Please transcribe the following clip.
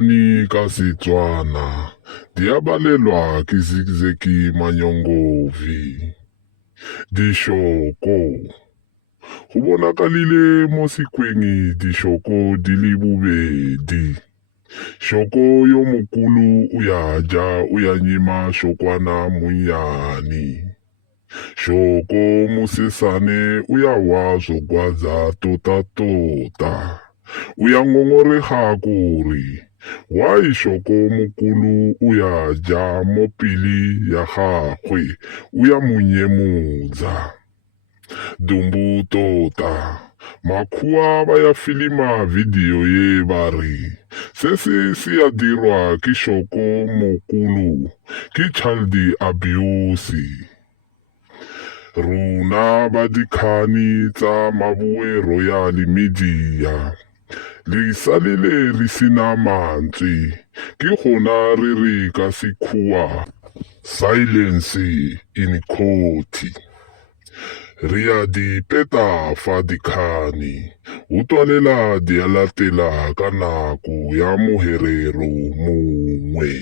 dikgani ka Setswana di a balelwa ke Zigzag Manyogovi. Dishoko go bonakalile mo sekweng dishoko di le bobedi. Shoko yo mokulu o ya ja o ya nyima shokwana monnyane. Shoko mosesane o ya wa zogwadza tota. O ya ngongorega kore why shoko mokulu o ya ja mo pele ya gagwe o ya monyemotsa. Dumbu tota makhuwa ba ya filima video ye ba re se ya dirwa ke shoko mokulu ke child abuse. Rona ba dikgani tsa Maboe Royal Media le salile re sena mantswe ke gona re re ka sekhuwa silence in court. Re a di peta fa dikgani utlwalela di a latela ka nako ya moherero mongwe.